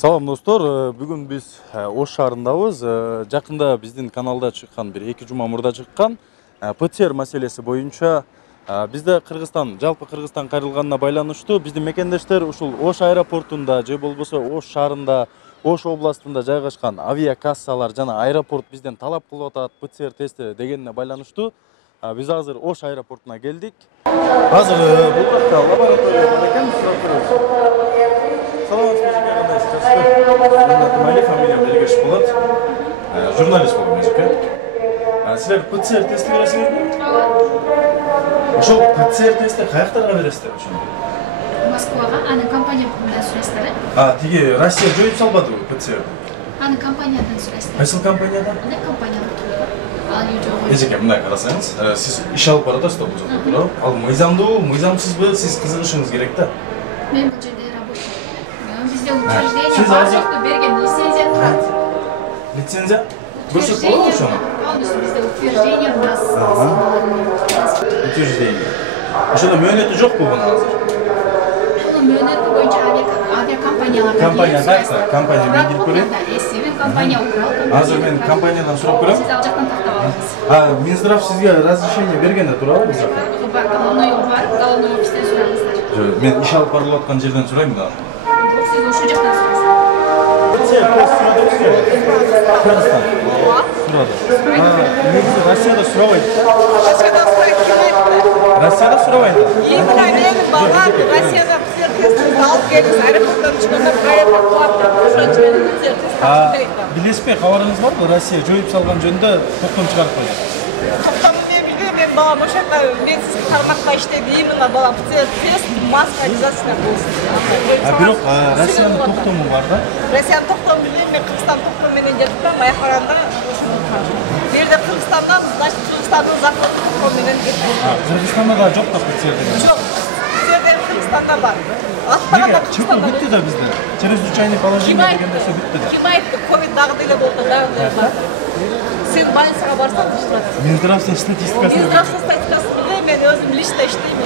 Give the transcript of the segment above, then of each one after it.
Салам достор, бүгүн биз Ош шаарындабыз. Жакында биздин каналда чыккан бир 2 жума мурда чыккан ПЦР маселеси боюнча бизде Кыргызстан, жалпы Кыргызстан кайрылганына байланыштуу биздин мекендештер ушул Ош аэропортунда же болбосо Ош шаарында, Ош областында жайгашкан авиакассалар жана аэропорт бизден талап кылып атат ПЦР тести дегенине байланыштуу. Биз азыр Ош аэропортуна келдик. Азыр бул жакта лаборатория бар экен. Мали фамилиям Эргеш болот. Журналист болом эжеке. Силер ПЦР тести бересиңерби? Ошол ПЦР тести каяктарга бересиздер ошону? Москвага, аны компания менен сүрөсүздөр. Тиги Россия жоюп салбадыбы ПЦР? Аны компаниядан сүрөсүздөр. Кайсыл компаниядан? Аны компаниядан турат. Ал жок. Эжеке, мындай карасаңыз, сиз иш алып баратасыз да бул жакта туурабы? Ал мыйзамдуу, мыйзамсызбы, сиз кызыгышыңыз керек да. Мен бул жерде работаю. Бизде учреждение бар жокту берген лицензия турат. Лицензия? Көрсөтүп болот ошону? Бизде утверждение у нас. Утверждение. Ошондо мөөнөтү жокпу бунун азыр? Бунун мөөнөтү боюнча авиакомпанияларга. Компания кайсы? Компания мен кирип көрөйүн. Эсебин компания Урал. Азыр мен компаниядан сурап көрөм. Сиз ал жактан тактап алыңыз. Минздрав сизге разрешение берген да туурабы бул жакта? Бар, головной бар, головной офистен сураңыздар. Мен иш алып барылып аткан жерден сурайм да. Сиз ошол жактан сурайсыз. Кыргызстан. Сурады. Негизи Россияда сурабайт. Россияда сурабайт. Эки ай менен бала Россияда ПЦР тестин алып келиңиз, аэропорттон чыкканда аэропорт кылат. Ошончо менен ПЦР тест алып берет да. Билесизби, кабарыңыз барбы? Россия жоюп салган жөнүндө токтом чыгарып койду. Токтомду мен билбейм, мен балам ошондо мен сиздин тармакка иштейт, именно балам ПЦР тест, маска обязательно болсун. Бирок Россиянын токтому бар да. Россиянын токтомун билбейм, мен Кыргызстан токтому менен жетип барам, аяк барганда ошону турам. Бу жерде Кыргызстандан, значит, Кыргызстандын закону токтому менен кетет. Кыргызстанда да жок да ПЦР деген. Жок, ПЦР деген Кыргызстанда бар. Неге? Чыгып бүттү да бизде. Чрезвычайный положение деген нерсе бүттү да. Ким айтты, ковид дагы деле болду, дагы деле бар. Сен больницага барсаң иштеп. Минздравдын статистикасы. Минздравдын статистикасын билбейм, мен өзүм лично иштейм.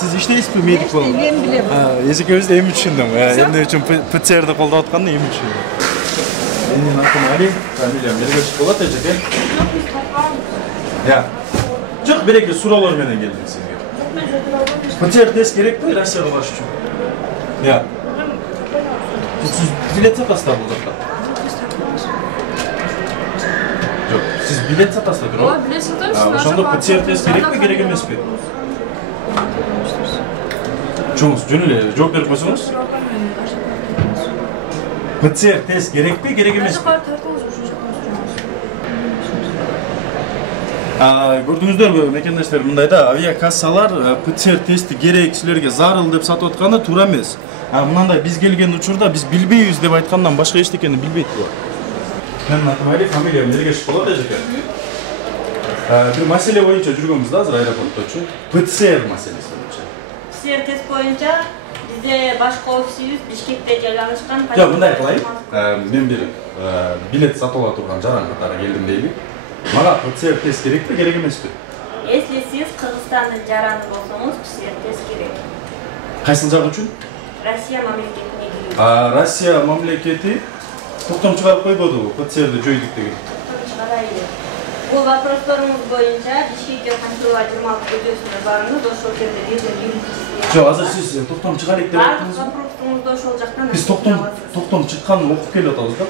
Сиз иштейсизби медик болуп? Мен билем. Эжекебиз эми түшүндүм. Эмне үчүн ПЦРди колдоп атканын эми түшүндүм. Менин атым Али, фамилиям Эргеш болот эжеке. Жок, бир-эки суроолор менен келдим сизге. ПЦР тест керекпи Россияга барыш үчүн? Сиз билет сатасыз да бул жакта? Жок, сиз билет сатасыз да, туурабы? Билет сатабыз. Ошондо ПЦР тест керекпи, керек эмеспи? Чоңуз, жөн эле жооп берип койсоңуз. ПЦР тест керекпи, керек эмеспи? Көрдүңүздөрбү, мекендештер, мындай да авиакассалар ПЦР тести керек, силерге зарыл деп сатып атканы туура эмес. Мындай биз келген учурда биз билбейбиз деп айткандан башка эчтекени билбейт бул. Менин атым Али, фамилиям Эргеш болот эжеке. Бир маселе боюнча жүргөнбүз да азыр аэропортточу. ПЦР маселеси боюнча. ПЦР тест боюнча бизде башкы офисибиз Бишкекте жайланышкан. Жок, мындай кылайын. Мен бир билет сатып ала турган жаран катары келдим дейли. Мага ПЦР тест керекпи, керек эмеспи? Если сиз Кыргызстандын жараны болсоңуз, ПЦР тест керек. Кайсыл жак үчүн? Россия мамлекетине кирүү. Россия мамлекети токтом чыгарып койбодубу ПЦРди жоюдук деген? Чыгарайлы. Бул вопросторуңуз боюнча Бишкекке Кантилова 26 көчөсүнө барыңыз, ошол жерде бирден юридический. Жок, азыр сиз токтом чыгарайык деп айттыңызбы? Вопросуңузду ошол жактан. Биз токтом чыкканын окуп келип атабыз да.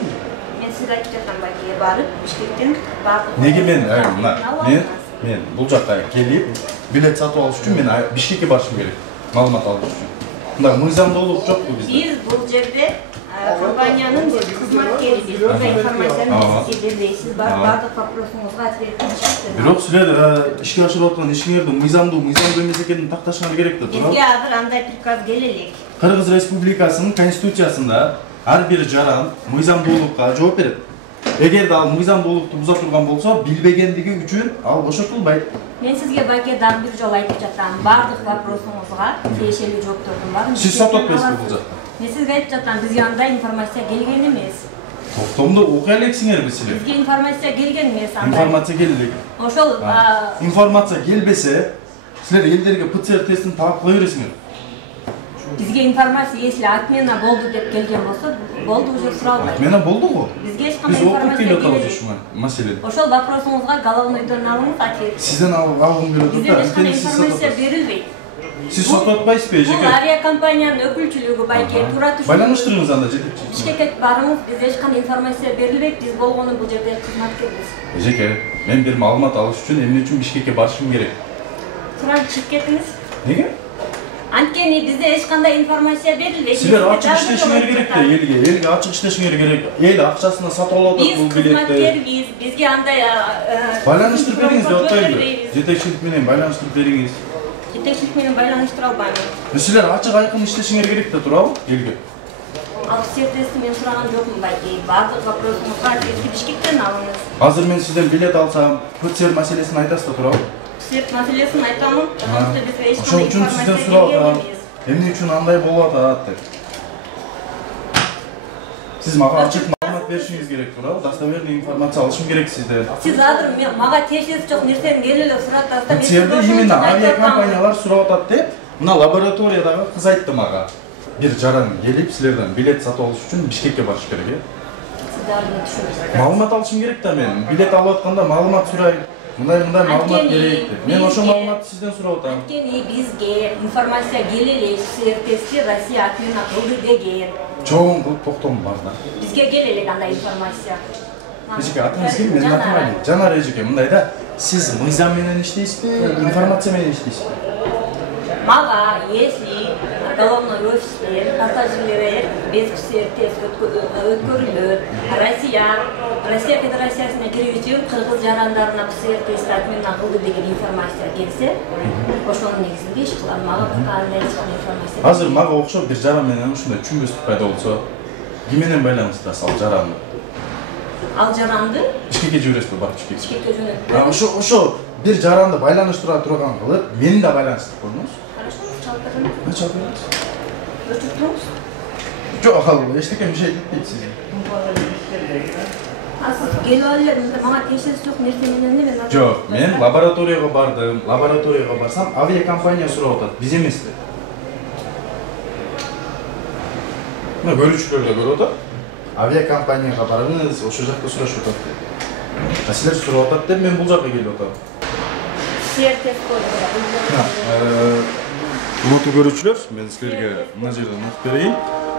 Мен сиз айтып жаткан бакиге барып, Бишкектен баардык. Неге мен бул жакка келип билет сатып алыш үчүн мен Бишкекке барышым керек. Маалымат алыш үчүн. Мындай мыйзамдуулук жокпу бизде? Биз бул жерде компаниянын кызматкерибиз. Мындай информацияны сизге бербейсиз. Баардык вопросуңузга ответ беришет. Бирок силер ишке ашырып аткан ишиңерди мыйзамдуу эмес экенин такташыңар керек да, туурабы? Бизге азыр андай приказ келе элек. Кыргыз Республикасынын конституциясында ар бир жаран мыйзамдуулукка жооп берет. Эгерде ал мыйзамдуулукту буза турган болсо, билбегендиги үчүн ал бошотулбайт. Мен сизге баке дагы бир жолу айтып жатам. Баардык вопросуңузга тиешелүү жооптордун баарын. Сиз сатып атпайсызбы бул жакта? Мен сизге айтып жатам, бизге андай информация келген эмес. Токтомду окуй элексиңерби силер? Бизге информация келген эмес андай. Информация келди. Ошол информация келбесе, силер элдерге ПЦР тестин талап кыла бересиңер. Бизге информация, если отмена болду деп келген болсо, болду уже суралбайт. Отмена болдуго? Бизге эч Биз кандай окуп информация келип атабыз келбейт. ушуга маселени. Ошол вопросуңузга головнойдон алыңыз, ответ. Сизден алгым келип Бизге атат. эч кандай информация берилбейт. Сиз сатып атпайсызбы, Бул эжеке? авиакомпаниянын өкүлчүлүгү байке туура түшүнүп. Байланыштырыңыз анда жетекчи. Бишкекке барыңыз, бизге эч кандай информация берилбейт. Биз болгону бул жерде кызматкербиз. Эжеке, мен бир маалымат алыш үчүн эмне үчүн Бишкекке барышым керек? Суран чыгып кетиңиз. Неге? Анткени бизде эч кандай информация берилбейт. Силер ачык иштешиңер керек да, элге ачык иштешиңер керек. Эл акчасына сатып алып атат бул Биз билетти. кызматкербиз, бизге андай Байланыштырып бериңиз деп атпаймынбы? Жетекчилик менен байланыштырып бериңиз. жетекчилик менен байланыштыра албайм. Силер ачык айкын иштешиңер керек да, туурабы? Элге. Ал сертести мен сураган жокмун байке. Бардык вопросуңузга ответти Бишкектен алыңыз. Азыр мен сизден билет алсам, ПЦР маселесин айтасыз да, туурабы? Сет маселесин айтамын, потому что бизге эч Ошол кандай үчүн сизден информация сурап берген атам. эмес. Эмне үчүн андай болуп атат деп. Сиз мага ачык маалымат беришиңиз керек, туурабы? Достоверный информация алышым керек сизден. Сиз азыр мага тиешеси жок нерсени келип эле сурап атасыздар. ПЦРди именно авиакомпаниялар сурап атат деп, мына лабораториядагы кыз айтты мага. Бир жаран келип силерден билет сатып алыш үчүн Бишкекке барыш керек, э? Сиз дагы түшүнүңүз. Маалымат алышым керек да мен. Билет алып атканда маалымат сурайм. Мындай маалымат керек деп. Мен ошол маалыматты сизден сурап атам. Анткени бизге информация келели, сертести Россия отмена кылды деген. Чоң кылып токтом бар да. Бизге келели кандай информация. Эжеке, атыңыз ким? Менин атым Али. Жанар эжеке, мындай да. Сиз мыйзам менен иштейсизби, информация менен иштейсизби? Мага, если головной офистен пассажирлер без тест өткөрүлөт, Россия Федерациясына кирип үчүн кыргыз жарандарына ПЦР тест отмена кылды деген информация келсе, ошонун негизинде иш кылам. Мага кандай информация. Азыр мага окшоп бир жаран менен ушундай түшүнбөстүк пайда болсо, ким менен байланыштырасыз ал жаранды? Ал жаранды Бишкекке жибересизби, барып Бишкекке? Бишкекке жөнөтүп. Ошо бир жаранды байланыштыра турган кылып, мени да байланыштырып көрүңүз. Хорошо, чалып берем. Ne çalıyorsunuz? Өчүп туруңуз. Çok akıllı. Eşlik bir şey değil sizin. Асыз келип алып мага тиешеси жок нерсе менен эле мен. Жоқ, мен лабораторияга бардым. Лабораторияга барсам, авиакомпания сурап атат. Биз эмеспи. Мына көрүүчүлөр да көрүп атат. Авиакомпанияга барыңыз, ошол жакта сурашып атат деп. А силер сурап атат деп мен бул жакка келип атам. Сертес коюп. Урматтуу көрүүчүлөр, мен силерге мына жерден айтып берейин.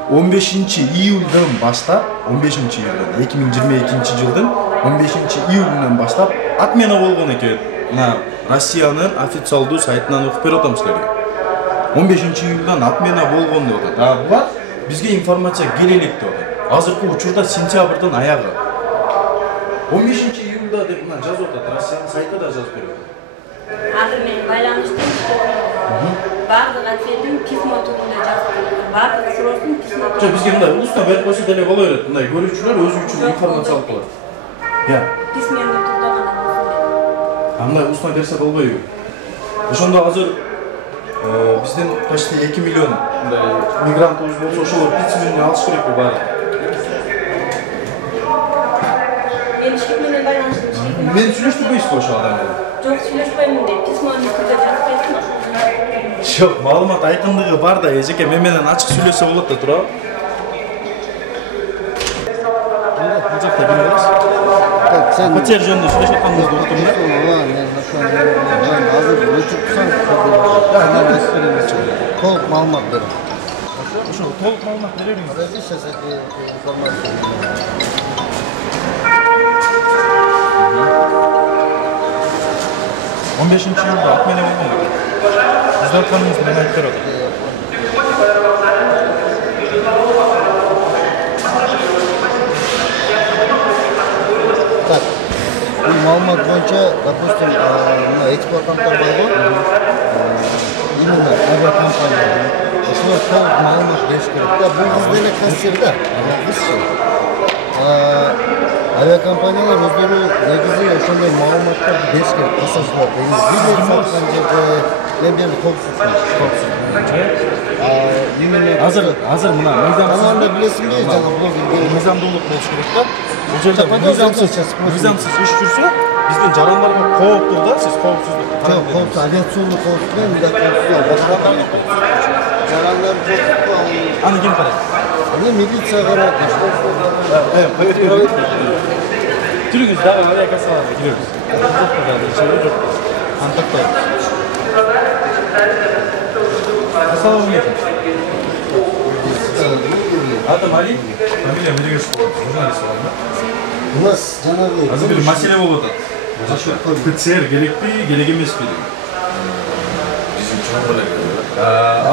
15-июльдөн баштап, 15-июльдөн 2022 жылдын 15-июлүнөн баштап отмена болгон экен. Мына Россиянын официалдуу сайтынан окуп берип атам силерге. 15-июльдан отмена болгон деп атат. А булар бизге информация келелик деп атат. Азыркы учурда сентябрдын аягы. 15-июльда деп мына жазып атат, Россиянын сайты да жазып берип атат. Азыр мен байланыштым. Бардык ответин письмо түрүндө жазып берген. Бардык суроосун письмо. Жок, бизге мындай устно берип койсо деле боло берет. Мындай көрүүчүлөр өзү үчүн информация алып калат. Я. Письменный түрдө гана болсун. Мындай устно берсе болбойбу? Ошондо азыр бизден почти 2 миллион мындай мигрантыбыз болсо, ошолор письменный алыш керекпи баары? Мен Бишкек менен байланыштым. Мен сүйлөштүрбөйсүзбү ошол адам менен? Жок, сүйлөшпөймүн деп письменный түрдө жазып берсин, ошондо. Жок, маалымат айкындыгы бар да, эжеке мен менен ачык сүйлөшсө болот да, туурабы? Бул жакта ким барасыз? Sen ПЦР жөнүндө сүйлөшүп атканыңызды уктум да. Ben hazır uçursan толук маалымат бер. Ошо толук маалымат бере бериңиз. Разрешите информацию. 15-июлда отмена болгон. Сиз айтканыңызды мен айтып берип атам. Так. Bu маалымат боюнча, допустим, экспортанттар болгон. Именно авиакомпания. Ошолор толук маалымат бериш керек. Да, бул кыз деле кассир да. Авиакомпаниялар өздөрү негизи ошондой маалыматтарды бериш керек пассажирлерге. Билет саткан жерде мен бери коопсузмун. Азыр мына Ананда билесиңби, жана блогерге мыйзамдуулук болуш керек да. Бул жерде мыйзамсыз иш жүрсө, биздин жарандарга Қауіпті да, сіз қауіпсіздік. Жоқ, қауіпсіз, авиационный қауіпсіз бен, мында қауіпсіз. Жарандар жоқ. Аны кім қарайды? Аны милиция қарайды. Жүріңіз, дағы авиакассаларға кіріңіз. Жоқ. Антақтай. Ассалаумағалейкум. Атым Али, фамилия Медведев, журналист болған да? У нас жаңағы... Азыр бір мәселе болып отыр. ПЦР керек пе, керек емес пе деген.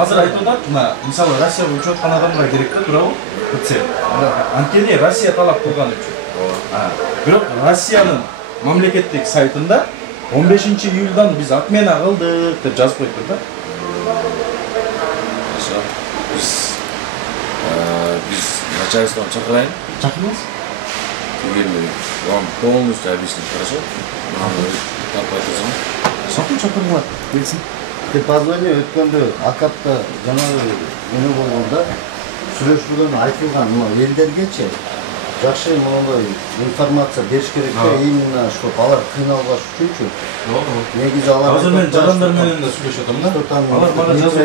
Азыр айтып отыр, мына мысалы Россия учет отқан адамға керек те туралы ПЦР. Анткени Россия талап қылған үшін. Бирок Россияның мамлекеттик сайтында 15 июльдан біз отмена қылдық деп жазып қойып да. Biz начальством чакырайын. Чакырыңыз? Түгелмен вам полностью объяснить, хорошо? Таппай тұрсам. Сақын чакырыңlar, келсін. Те позвони, өткенде Акапта жаңағы мені болғанда сүйлөшүлгөн айтылган элдергечи жакшы мондай информация бериш керек да, именно чтоб алар кыйналбаш үчүнчү. Негизи алар Азыр мен жарандар менен да сүйлөшүп атам да. Алар мага жазып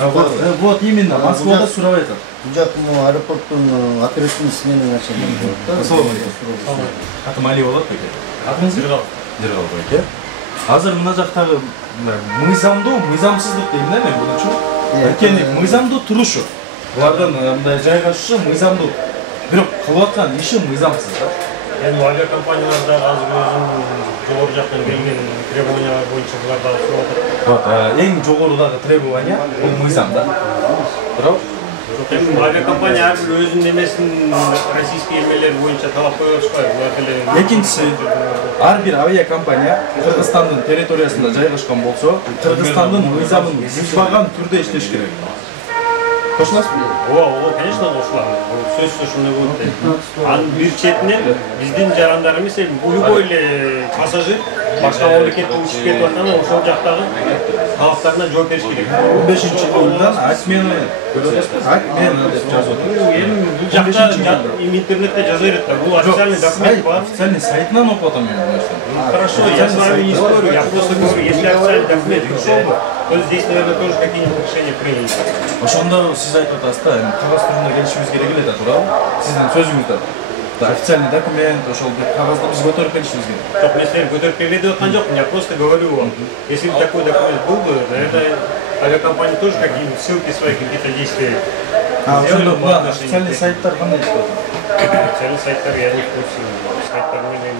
атат. Вот именно Москвада сурабай атат. Бул жак аэропорттун оперативный смены начальник болот да. Ассалаумағалейкум. Атым Али болот беке. Атыңыз? Жыргал. Жыргал беке. Азыр мына жактагы мыйзамдуу, мыйзамсыздык дейм да мен булучу. Анткени мыйзамдуу турушу. Булардын мындай жайгашышы мыйзамдуу. Бирок кылып аткан иши мыйзамсыз да. Эми авиакомпанияларда азыр өзүнүн жогору жактан келген требованиялар боюнча булар дагы сурап атат. Вот, эң жогорудагы требования бул мыйзам да. Бирок Эми авиакомпания ар бир өзүнүн эмесин российский эмелер боюнча талап коюп атышпайбы? Булар деле экинчиси ар бир авиакомпания Кыргызстандын территориясында жайгашкан болсо, Кыргызстандын мыйзамын бузбаган түрдө иштеш керек. Кошуласызбы? Ооба, конечно, кошулам. Сөзсүз ошондой болот дейт. Анын бир четинен биздин жарандарыбыз эми любой эле пассажир башка мамлекетте учуп кетип атканда ошол жактагы талаптарына жооп бериш керек. 15-июлдан отмена деп жазып атат. Эми бул жакта интернетте жаза берет да. Бул официальный документ бар. Официальный сайтынан окуп атам мен бул нерсени. Хорошо, я с вами не спорю, я просто говорю, если официальный документ ушел бы, то здесь, наверное, тоже какие-нибудь решения приняли. Ошондо сиз айтып атасыз да, эми кагаз түрүндө келишибиз керек эле да, туурабы? Сиздин сөзүңүздө. Официальный документ, ошол бир кагазды биз көтөрүп келишибиз керек. Жоқ, мен силерди көтөрүп келбей деп аткан жокмун, я просто говорю вам, если бы такой документ был бы, наверное, авиакомпания тоже какие-нибудь ссылки свои, какие-то действия Ошондо мына официальный сайттар кандай иштеп атат? Официальный сайттар я не в курсе, сайттар менен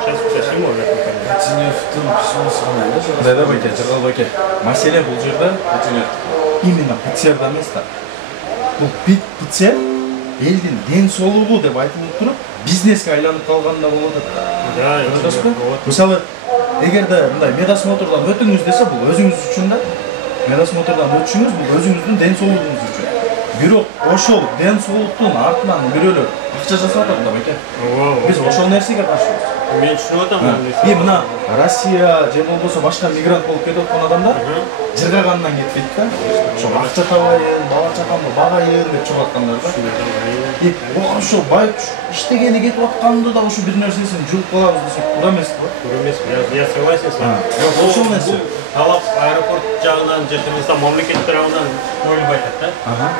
сейчас уточним авиакомпания. Тиневтің письмосы ғана емес. Мындай байке, Жыргал байке. Маселе бул жерде именно ПЦРда эмес да. Бул ПЦР элдин ден соолугу деп айтылып туруп, бизнеске айланып калганда болот да. Да, Мисалы, эгерде мындай медосмотрдон өтүңүз десе, бул өзүңүз үчүн да. Медосмотрдон өтүшүңүз бул өзүңүздүн ден соолугуңуз үчүн. Бирок ошол ден соолуктун артынан бирөөлөр акча жасап атат да байке. Биз ошол нерсеге каршыбыз. Мен түшүнүп атам. И мына Россия же болбосо башка мигрант болуп кетип аткан адамдар жыргагандан кетпейт да. Ошо акча табайын, бала чакамды багайын деп чыгып аткандар да. И ошо байк иштегени кетип атканды да ошо бир нерсесин жулуп калабыз десек туура эмеспи? Туура эмес. Я согласен с вами. Ошол нерсе. Талап аэропорт жагынан же Кыргызстан мамлекет тарабынан коюлуп айтат да.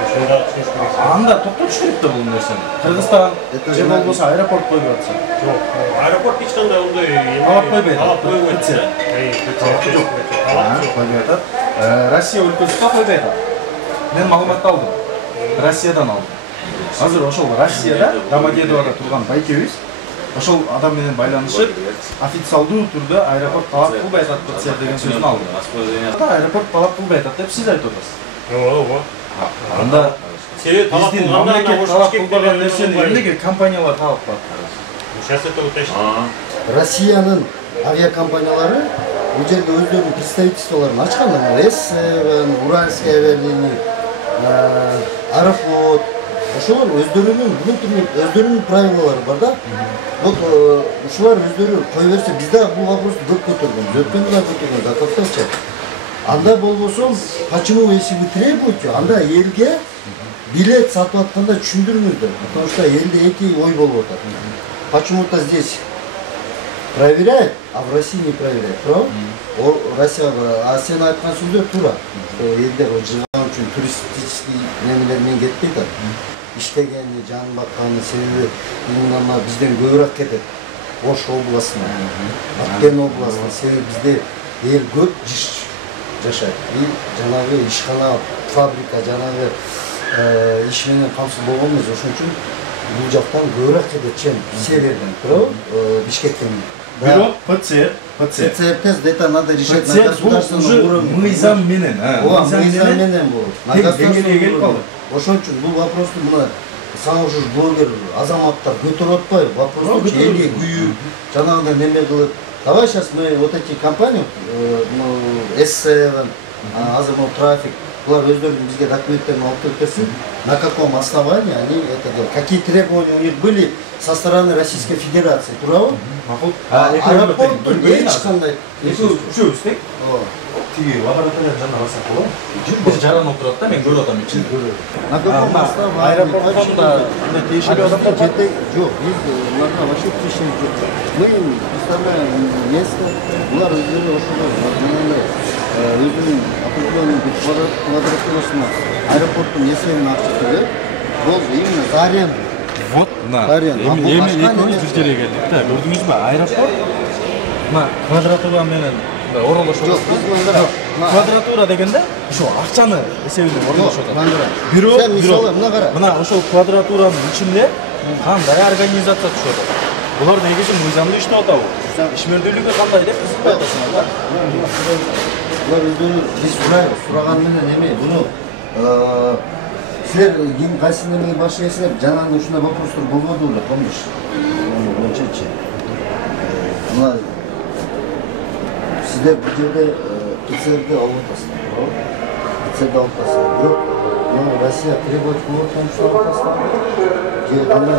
Ошондо түшүнүш керек. Анда токтотуш керек да бул нерсени. Кыргызстан же болбосо аэропорт коюп атса. Жок, аэропорт эч кандай ондой Талап койбойт. талап койбойт да. Талап жок. Койбой атат. Россия өлкөсүндө койбой атат. Мен маалыматты алдым. Россиядан алдым. Азыр ошол Россияда Домодедоводо турган байкебиз ошол адам менен байланышып, официалдуу түрдө аэропорт талап кылбай атат ПЦР деген сөзүн алдым. Аэропорт талап кылбай атат деп сиз айтып атасыз. Ооба. Анда Себеби талап биздин кылганда мамлекет талап кылбаган нерсени эмнеге компаниялар талап кылат? Сейчас это уточним. Россиянын авиакомпаниялары бул жерде өздөрүнүн представительстволорун ачкан, СС, Уральская авиалиния, Аэрофлот. Ошолор өздөрүнүн внутренний өздөрүнүн правилалары бар да. Вот ушулар өздөрү кое берсе, биз да бул вопросту көп көтөргөнбүз. Өткөндө да көтөргөнбүз, Акаптача. Анда болбосо, почему если вы требуете, анда элге билет сатып атканда түшүндүрүңүздөр. Потому что элде эки ой болуп атат. Почему-то здесь проверяет, а в России не проверяет. Правда? Россия, а сен айтқан сөздер тура. Елдер жиған үшін туристический немелермен кетпейді. Иштегені, жанын баққаны, себебі именно бізден көбірек кетеді. Ош обласына, Баткен обласына, себебі бізде ел көп жашайды. И жаңағы ишхана, фабрика, жаңағы ишменен қамсыз болғанымыз үшін бұл жақтан көбірек кетеді, чем северден, Бишкектен. Бюро ПЦР. ПЦР тест, это надо решать на государственном уровне. Мыйзам менен. Мыйзам менен бұл. На государственном уровне. Ошон үчүн бұл вопросты мына саңа уже блогер, азаматтар көтөрүп атпай, вопрос эле күйүп, жанагындай неме кылып. Давай сейчас мы вот эти компании, СС, Азамат Трафик, бұлар өздерінің бізге документтерін алып берсін, на каком основании они это делают, какие требования у них были со стороны Российской Федерации, тура? Аэропорт ешқандай. Үшеу істек? Тиги лаборатория жанына барсақ болады. Бір жаран отырады да, мен көріп атам için. На каком основании? Аэропорттан да тиешелі адамдар бар. Жоқ, біз оларға вообще тиешелі жоқ. Мы им представляем место, бұлар өздері ошолар, өзінің определенный квадратурасына аэропорттың есебін ашып келіп, болды именно за аренду. Вот, на. Екеуміз бір жерге келдік та, көрдіңіз бе? Аэропорт, квадратура менен орналасып. Жоқ, біз мында квадратура дегенде, ошо акчаны есебинен орналасып атат. Бюро, сен мисалы мына кара. Мына ошол квадратуранын ичинде кандай организация түшөт. Булар негизи мыйзамдуу иштеп атабы? Ишмердүүлүгү кандай деп кызыкпай атасыңар да? Бұлар өздері біз сұраған менен неме, бұны сілер кейін қайсы немеге башы есілер, жаңағын ұшына вопростар болмады олар, помнишь? Оны оншачы. Мына сіздер бұл жерде ПЦР-ді алып атасыңдар. ПЦР-ді алып атасыңдар. Жоқ, Россия требовать болып қамшылап атасыңдар. Қандай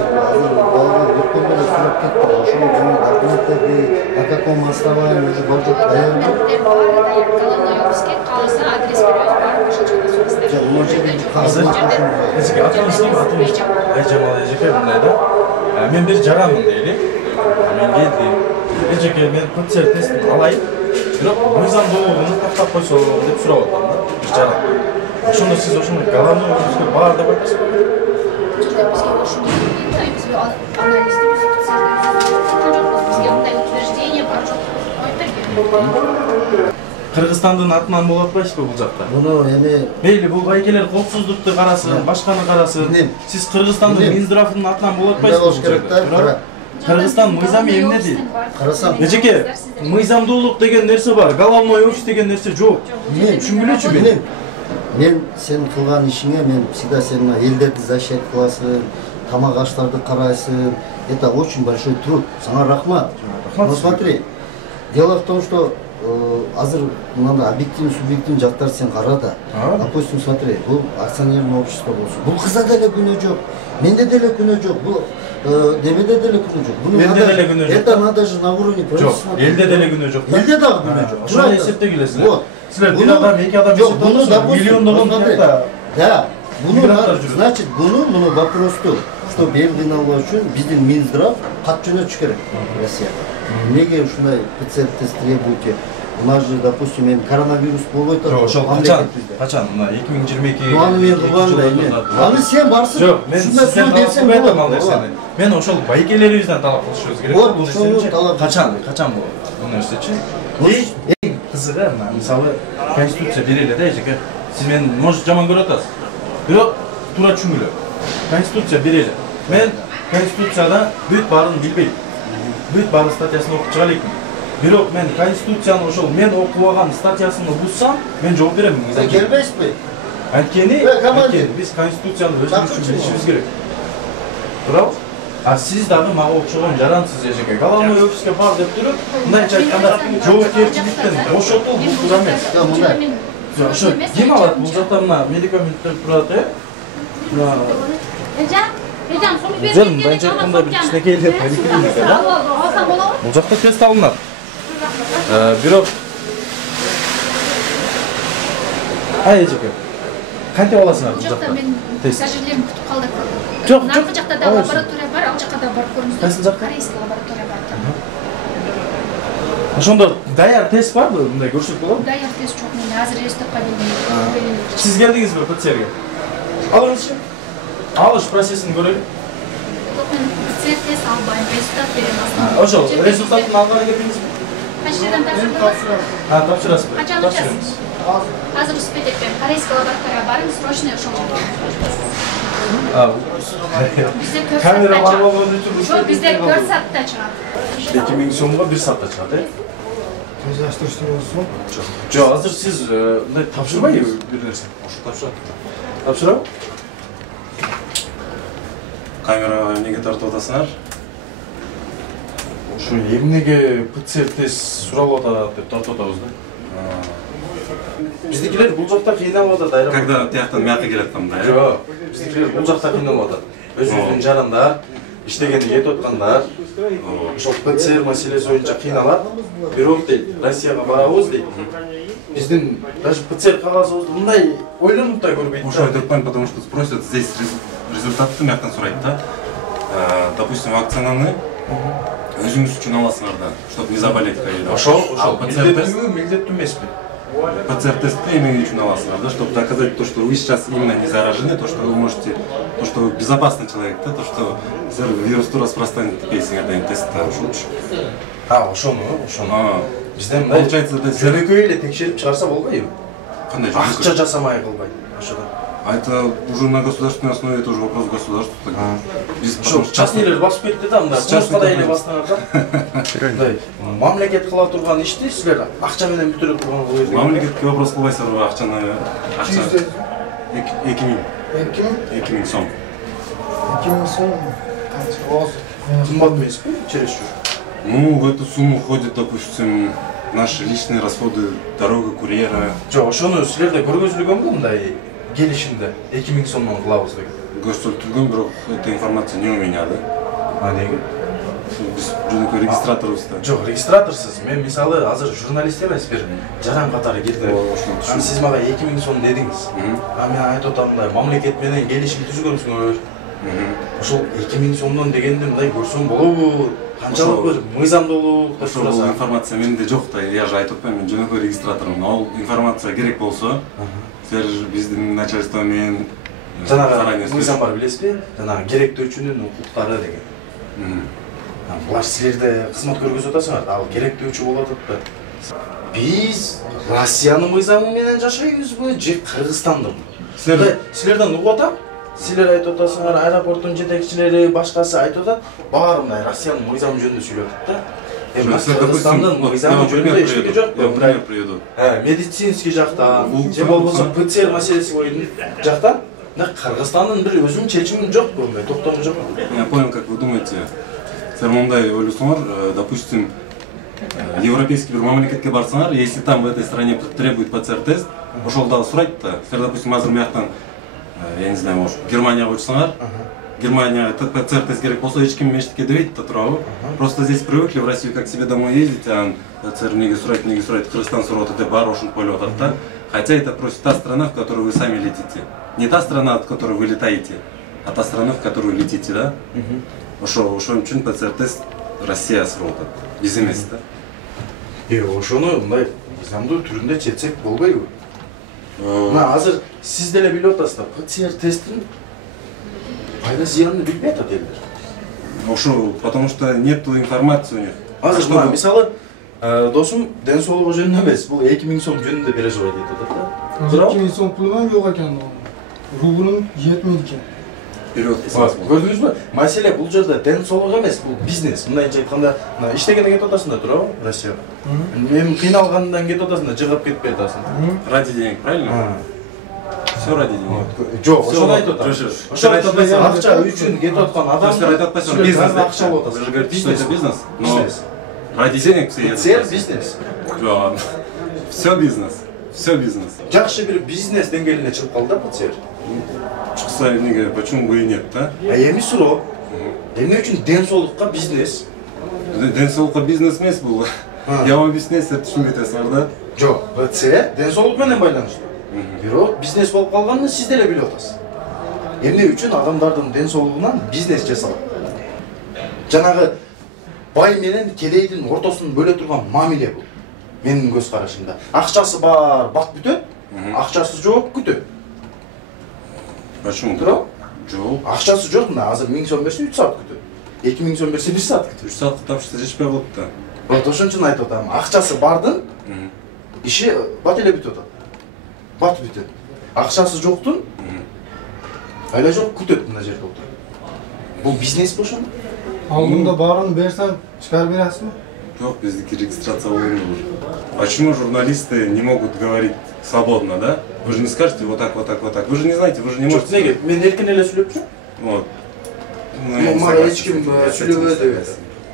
балалар өткен бере сұрап кетті. Ошол жаңа документтерді на каком основании уже бұл жоқ даяр жоқ. Головной офиске қаласа адрес береміз, барып қошылшыда сөйлесіздер. Ол жерде Қазір Эжеке атым Айжамал Эжеке мындай да. Мен бир жаранмын дейли. Мен келдим. Эжеке мен ПЦР тестин алайын. Бирок мыйзамдуулугун тактап койсоң деп сурап атам да. Бир жаран. Ошондо сиз ошону головной офиске бар деп айтасызбы? Бізге ошону дейт, бизге анализди биз бизге мындай утверждение бар жок. Айтып Кыргызстандын атынан болуп атпайсызбы бул жакта? Муну эми Мейли бул байкелер коопсуздукту карасын, башканы карасын. Сиз Кыргызстандын Минздравынын атынан болуп атпайсызбы бул жерде? Кыргызстан мыйзам эмне дейт? карасам. Эжеке, мыйзамдуулук деген нерсе бар, головной офис деген нерсе жок. Түшүнгүлөчү мени. Мен сен кылган ишиңе мен всегда сен элдерди защищать кыласың, тамак аштарды карайсың. Это очень большой труд. Сага рахмат. Но смотри, дело в том, что азыр мынандай объективный, субъективный жактар сен кара да. Допустим, смотри, бул акционерный общество болсун. Бул кызда деле күнөө жок. Менде деле күнөө жок. Бул демеде деле күнөө жок. Менде деле күнөө жок. Это надо же на уровне правительства. Элде деле күнөө жок. Элде дагы күнөө жок. Ошону эсептей келесиз. Вот. Силер бир адам, эки адам эсептеп отурсуңар. Миллиондогон да. Да. Значит, муну вопросту, что белгилөө үчүн биздин Минздрав кат жөнөтүш керек Россияга. Неге ушундай ПЦР тест требуете? У нас же, допустим, коронавирус болбойт атат. Ошол качан? Мына 2022. Аны мен кылганда эме. Аны сен барсың. Жок, мен сизден берсем болот ал нерсени. Мен ошол байкелерибизден талап кылышыбыз керек. Вот, ошону талап. Качан болот бул нерсечи? Эң кызыгы, мисалы, Конституция берели да, эжеке. Сиз мени может жаман көрүп атасыз. Бирок туура түшүнгүлө. Конституция берели. Мен Конституцияда бүт баарын билбейм. Бүт баарын статьясын окуп чыга элекмин. Бирок мен Конституцияны ошол мен окуп алган статьясын бузсам, мен жооп берем. Келбейсизби? Анткени биз Конституцияны өзүбүз үчүн билишибиз керек. Туурабы? А сиз дагы мага окшогон жарансыз эжеке. Головной офиске бар деп туруп, мындайча айтканда жоопкерчиликтен бошотуу бул туура эмес. Мындай. Ошо ким алат бул жакта мына медикаменттер турат, Эжан, сону берип Жаным, мынча айтканда бир кичинекейлеп поликлиника да. Алсаң болобу? Бул жакта тест алынат. Бирок эжеке. Кантип аласыңар бул жакта? Мен стажерлерим күтүп калдык. Жок, Наркы жакта да лаборатория бар, ал жакка да барып көрүңүздөр. Кайсы жакка? Корейский лаборатория бар. Ошондо даяр тест барбы? Мындай көрсөк болобу? Даяр тест жок, мен азыр эстеп калдым. Сиз келдиңизби ПЦРге? Алыңызчы. Алыш процессин көрөлүк. ПЦР тест албайм, результат берем. Ошо результатын алганы келдиңизби? Качерден тапшырдыңыз? Тапшырасызбы? Качан учасыз? Азыр успеть этпейм. Корейский лабораторияга барып, срочный ошол жерде. Бизде 4 Камера бар саатта чыгат. болгон үчүн Жок, бизде 4 саатта чыгат. 2000 сомго 1 саатта чыгат, э? Жок, азыр сиз мындай тапшырбайбы бир нерсе? Ошо тапшырат. Тапшырабы? Камера эмнеге тартып атасыңар? Ошо эмнеге ПЦР тест суралып атат деп тартып атабыз да. Биздикилер бул жакта кыйналып атат айрым. Когда тияктан мияка келет мындай, э? Жок, биздикилер бул жакта кыйналып атат. Өзүбүздүн жарандар, иштегенди кетип аткандар, ошол ПЦР маселеси боюнча кыйналат. Бирок дейт, Россияга барабыз дейт. Биздин даже ПЦР кагазыбызды мындай ойлонуп да көрбөйт. Ошо айтпайм, потому что спросят здесь результатты мияктан сурайт да. Допустим, вакцинаны өзүңүз үчүн аласыңар да, чтобы не заболеть ковидом. Ошол ПЦР тест милдеттүү эмеспи? ПЦР тестты эмнеге үчүн аласыңар, да, чтобы доказать то, что вы сейчас именно не заражены, то, что вы можете, то, что вы безопасный человек, да, то, что силер вирусту распространить этпейсиңер деген тестти ошол үчүн. Ошону. Бизден мындай Получается, да, жөнөкөй эле текшерип чыгарса болбойбу? кандай Акча жасамай кылбай. Ошодо. А это уже на государственной основе, это уже вопрос государства. Ошо частныйлер басып кетти да, мында Чоңскада эле бастыңар да. Мындай мамлекет кыла турган ишти силер акча менен бүтүрө турган бул жерде. Мамлекетке вопрос кылбайсызарбы, акчаны 2000 сом. 2000 сом. Кымбат эмеспи? Чересчур. Ну, в эту сумму входит, допустим, наши личные расходы, дорога, курьера. Жок, ошону силерде көргөзүлгөнбү мындай келишимде 2000 сомдон кылабыз деген. Көрсөтүлгөн, бирок эта информация не у меня, да? Неге? Биз жөнөкөй регистраторбуз да. Жок, регистраторсуз. Мен мисалы азыр журналист эмес, бир жаран катары келдим. Анан сиз мага 2000 сом дедиңиз. Мен айтып атам мындай мамлекет менен келишим түзгөнсүңөр. Ошол 2000 сомдон дегенди мындай көрсөм болобу? Канчалык бир мыйзамдуулук деп Ошол сураса. информация менде жок да, я же айтып атпаймынбы, мен жөнөкөй регистратормун. Ал информация керек болсо, силер биздин начальство менен Жанагы мыйзам бар билесизби? Жанагы керектөөчүнүн укуктары деген. Булар силерде кызмат көргөзүп атасыңар, ал керектөөчү болуп атат да. Биз Россиянын мыйзамы менен жашайбызбы, же Кыргызстандын? Силерден угуп атам. Силер айтып атасыңар, аэропорттун жетекчилери, башкасы айтып атат, баары мындай Россиянын мыйзамы жөнүндө сүйлөп атат да. Кыргызстандын мыйзамы жөнүндө эчтеке жок. Я пример приведу. Медицинский жактан, же болбосо ПЦР маселеси боюнча жактан, Кыргызстандын бир өзүнүн чечими жокпу, мындай токтому жокпу? Я понял, как вы думаете. Силер мындай ойлосоңор, допустим, европейский бир мамлекетке барсаңар, если там в этой стране требует ПЦР-тест, ошол дагы сурайт да. Силер, допустим, азыр мияктан, я не знаю, может, Германияга учсаңар, Германия ПЦР-тест керек болсо, эч ким эчтеке дебейт да, туурабы? Просто здесь привыкли в Россию как себе домой ездить, а ПЦР неге сурайт, Кыргызстан сурап атат деп баары ошентип ойлоп атат да. Хотя это просит та страна, в которую вы сами летите. Не та страна, от которой вы летаете, а та страна, в которую летите, да? Ошол үчүн ПЦР-тест Россия сурап атат. Биз эмес да. Ошону мындай мыйзамдуу түрүндө чечсек болбойбу? Мына азыр сиз деле билип атасыз да, ПЦР тесттин пайда зыянын билбей атат элдер. Ошо, потому что нету информации у них. Азыр мына мисалы досум ден соолугу жөнүндө эмес, бул 2000 сом жөнүндө переживать этип атат да. 2000 сом пулум жок экен. Рублум жетмейт экен. Вперед. Көрдүңүзбү? Маселе бул жерде ден соолук эмес, бул бизнес. Мындайча айтканда, иштегенде кетип атасың да, туурабы, Россияга? Эми кыйналгандан кетип атасың да, жыгып кетпей атасың. Ради денег, правильно? Все ради денег. Жок, ошону айтып атам. Ошону айтып атасың, акча үчүн кетип аткан адам. Силер айтып атпайсыңар, бизнес деп акча болуп атасың. Вы же говорите, что это бизнес. Бизнес. Ради денег все едут. ПЦР бизнес. Все бизнес. Все бизнес. Жакшы бир бизнес деңгээлине чыгып калды да ПЦР. Чыкса эмнеге, почему бы и нет, да? Эми суроо. Эмне үчүн ден соолукка бизнес? Ден соолукка бизнес эмес бул. Я вам объясняю, силер түшүнбөй атасыңар да? Жок, ПЦР ден соолук менен байланыштуу. Бирок бизнес болуп калганын сиз деле билип атасыз. Эмне үчүн адамдардын ден соолугунан бизнес жасалат? Жанагы бай менен кедейдин ортосун бөлө турган мамиле бул. Менин көз карашымда. Акчасы бар бак бүтөт, акчасы жок күтөт. Почему? Туурабы? Жок. Акчасы жок, мына азыр 1000 сом берсе 3 саат күтөт. 2000 сом берсе 1 саат күтөт. 3 саат кытапчысы жетпей калат да. Вот ошон үчүн айтып атам. Акчасы бардын иши бат эле бүтүп атат. Бат бүтөт. Акчасы жоктун айла жок күтөт мына жерде отуруп. Бул бизнес бошон. Алдында барын берсең, чыгарып бересизби? Жок, биздики регистрация болуну. Почему журналисты не могут говорить свободно, да? Вы же не скажете вот так, вот так, вот так. Вы же не знаете, вы же не можете. Неге? Мен эркин эле сүйлөп жүрөм. Вот. Мага эч ким сүйлөбөдү деп.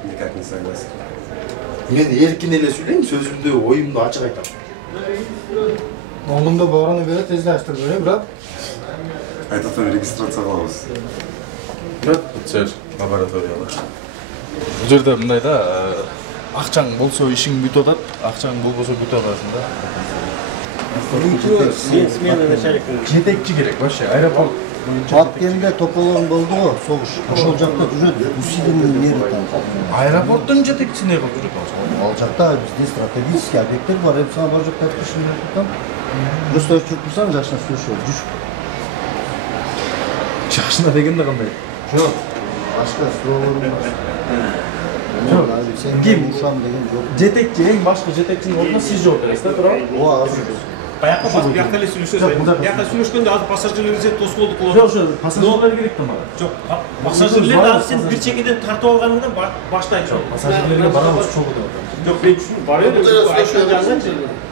Никак не согласен. Мен эркин эле сүйлөйм, сөзүмдү, оюмду ачык айтам. Алдында бараны берет, тезлештирип берем, бирок Айтатам регистрация кылабыз. ПЦР лабораториялар. Бул жерде мындай да, акчаң болсо ишиң бүтүп атат, акчаң болбосо бүтүп атасың да. Смена начальника. Жетекчи керек вообще, аэропорт. Баткенде тополон болду го, согуш. Ошол жакта жүрөт, усилийный мери там. Аэропорттун жетекчине кылып жүрөт ал. Ал жакта бизде стратегический объекттер бар, сага бар жакта айтышым керек. Просто өчүрүп турсаң, жашына сүрүшөт, жүш. Жашына дегенде кандай? Жок, башка суроолорум бар. Жок, ким ушам деген жок. Жетекчи, эң башкы жетекчинин ордуна сиз жооп бересиз да, туурабы? Ооба, азыр. Баякы басып бияка эле сүйлөшөсүз. Бияка сүйлөшкөндө азыр пассажирлерге тоскоолдук болот. Жок, жок, пассажирлер керек да мага. Жок, пассажирлерди азыр сен бир чекеден тартып алганыңда баштайт. Пассажирлерге барабыз чогуу деп атам. Жок, мен үчүн бар эле.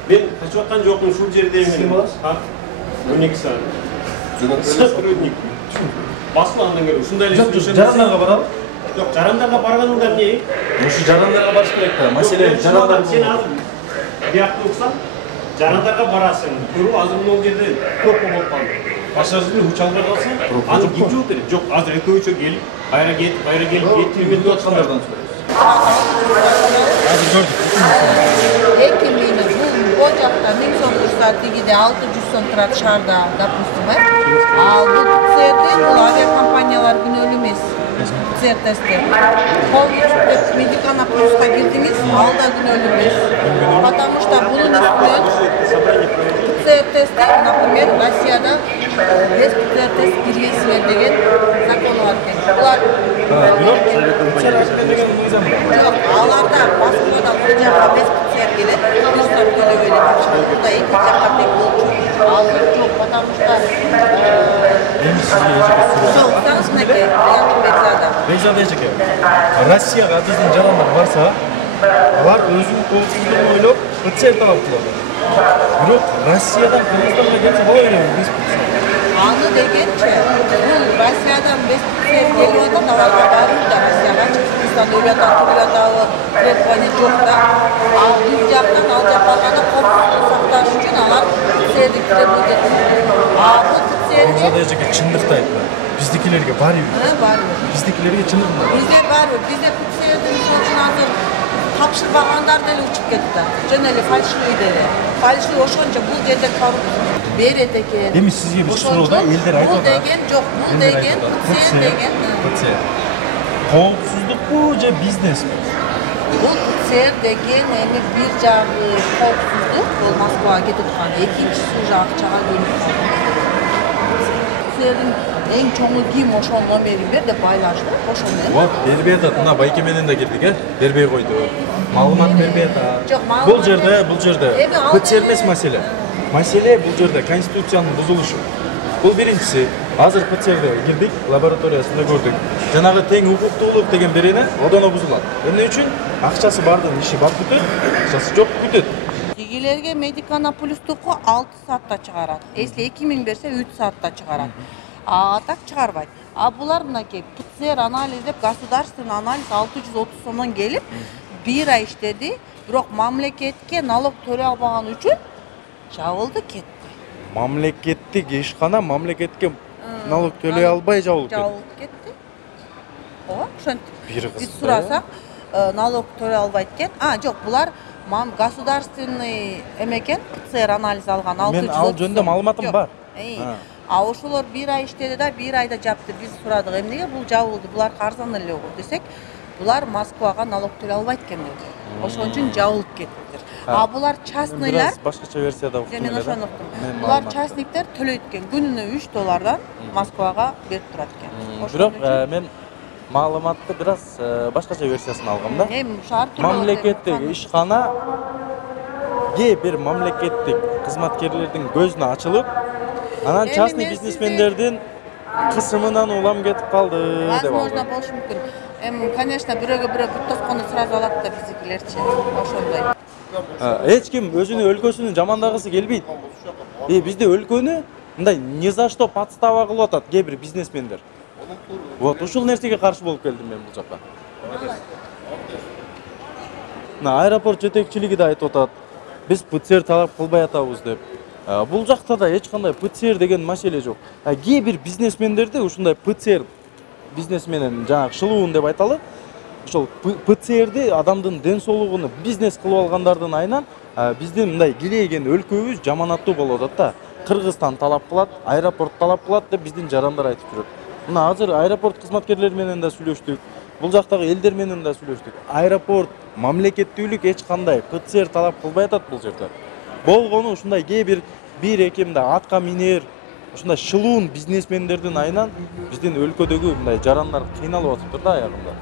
Мен качып аткан жокмун ушул жерде мен. 12 саат. Сотрудник. Басма андан кери ушундай эле сүйлөшөбүз. Жарандарга барабы? Жок, жарандарга барганыңда эмне? Ошо жарандарга барыш керек да. Маселе жарандар. Сен азыр биякты уксаң, жарандарга барасың. Көрүп азыр могул жерде пробка болуп калды. Пассажирлер уч албай калса, аны ким жооп берет? Жок, азыр экөөчө келип, кайра кетип, 7 минут аткандардан сүйлөйбүз. Азыр көрдүк. 2 минут бул жакта 1000 сом турса, тигиде 600 сом турат шаарда, допустим, ал бул ПЦРде бул авиакомпаниялар күнөөлүү эмес. ПЦР тести. Полностью медикана плюска кирдиңиз, ал да күнөөлүү эмес. Потому что бунун үстүнөн ПЦР тести, например, Россияда без ПЦР тест киргизбейт деген закон бар экен. Булар аларда басмада бул жака без ПЦР келет, бир сом төлөбөй эле тапшырылды. Эки жака тең болчу. Ал жок, потому что жок, саңыз мынакей, Бекзада эжеке. Россияга биздин жарандар барса, алар өзүнүн коопсуздугун ойлоп, ПЦР талап кылат. Бирок Россиядан Кыргызстанга келсе бала эле без ПЦР. Аны дегенче, бул Россиядан без ПЦР келип атат, аларга баруу да Россияга Кыргызстан өлөтөт, требование жок да. Ал бир жактан ал жакка барганда коопсуздук сакташ үчүн алар ПЦРди требовать этет. А бул ПЦР Бекзада эжеке чындыкты айтты. Биздикилерге барбы? Барбы. Биздикилерге чындыгында. Бизде барбы. Бизде ПЦРдин сочун азыр тапшырбагандар деле учуп кетти. Жөн эле фальшивый деле. Фальшивый ошончо бул жерде коррупция берет экен. Эми сизге бир суроо да, элдер айтып атат. Бул деген жок, бул деген ПЦР деген. ПЦР. Коопсуздукпу же бизнесби? Бул ПЦР деген эми бир жагы коопсуздук, бул Москвага кетип аткан, экинчиси уже акчага көнүп калган. ПЦРдин эң чоңу ким, ошонун номерин бер деп байлашты, ошол менен. Вот, бербей атат. Мына байке менен да кирдик, бербей койду. Маалымат бербей атат. Жок, бул жерде ПЦР эмес маселе. Маселе бул жерде конституциянын бузулушу. Бул биринчиси. Азыр ПЦРде кирдик, лабораториясында көрдүк. Жанагы тең укуктуулук деген берене одоно бузулат. Эмне үчүн? Акчасы бардын иши бар бүтөт, акчасы жок бүтөт. Тигилерге медикана плюстуку 6 саатта чыгарат. Если 2000 берсе 3 саатта чыгарат. А так чыгарбайт. А булар мынакей ПЦР анализ деп государственный анализ 630 сомдон келип, 1 ай иштеди, бирок мамлекетке налог төлөй албаган үчүн жабылды, кетти. Мамлекеттик ишкана мамлекетке налог төлөй албай жабылып кетти. Ооба, ошентип. Биз сурасак, налог төлөй албайт экен. Жок, булар государственный эмекен, ПЦР анализ алган 630 сом. Мен ал жөнүндө маалыматым бар. А ошолор 1 ай иштеди да, 1 айда жапты. Биз сурадык, эмнеге бул жабылды? Булар арзан эле го десек, булар Москвага налог төлөй албайт экендер. Ошон үчүн жабылып кетиптир. А булар частныйлар, Biraz başkaça versiyada uqtum. мен ошону уктум. Булар частниктер төлөйт экен. Күнүнө 3 доллардан Москвага берип турат экен. Бирок мен маалыматты biraz başkaça versiyasını algam da. Эми шаар Мамлекеттик ишкана бир мамлекеттик кызматкерлердин көзүнө ачылып, анан частный бизнесмендердин кысымынан улам кетип калды деп Возможно, алгам. болушу мүмкүн. Конечно, бирөөгө бирөө буттоскону сразу алат да биздикилерчи. Ошондой. Эч ким өзүнүн өлкөсүнүн жамандагысы келбейт. Бизде өлкөнү мындай ни за что подстава кылып атат кээ бир бизнесмендер. Вот ушул нерсеге каршы болуп келдим мен бул жака. Аэропорт жетекчилиги да айтып атат. Биз ПЦР талап кылбай атабыз деп. Бул жакта да эч кандай ПЦР деген маселе жок. Кээ бир бизнесмендерди ушундай ПЦР бизнес менен жаңа шылуун деп айталы. Ошол ПЦРди адамдын ден соолугуна бизнес кылып алгандардын айынан биздин мындай килейген өлкөбүз жаманаттуу болуп атат да. Кыргызстан талап кылат, аэропорт талап кылат деп биздин жарандар айтып жүрөт. Мына азыр аэропорт кызматкерлери менен да сүйлөштүк. Бул жактагы элдер менен да сүйлөштүк. Аэропорт мамлекеттүүлүк эч кандай ПЦР талап кылбай атат бул жерде. Болгону ушундай кээ бир эки мындай атка минер, ушундай шылуун бизнесмендердин айынан биздин өлкөдөгү мындай жарандар кыйналып атыптыр да аягында.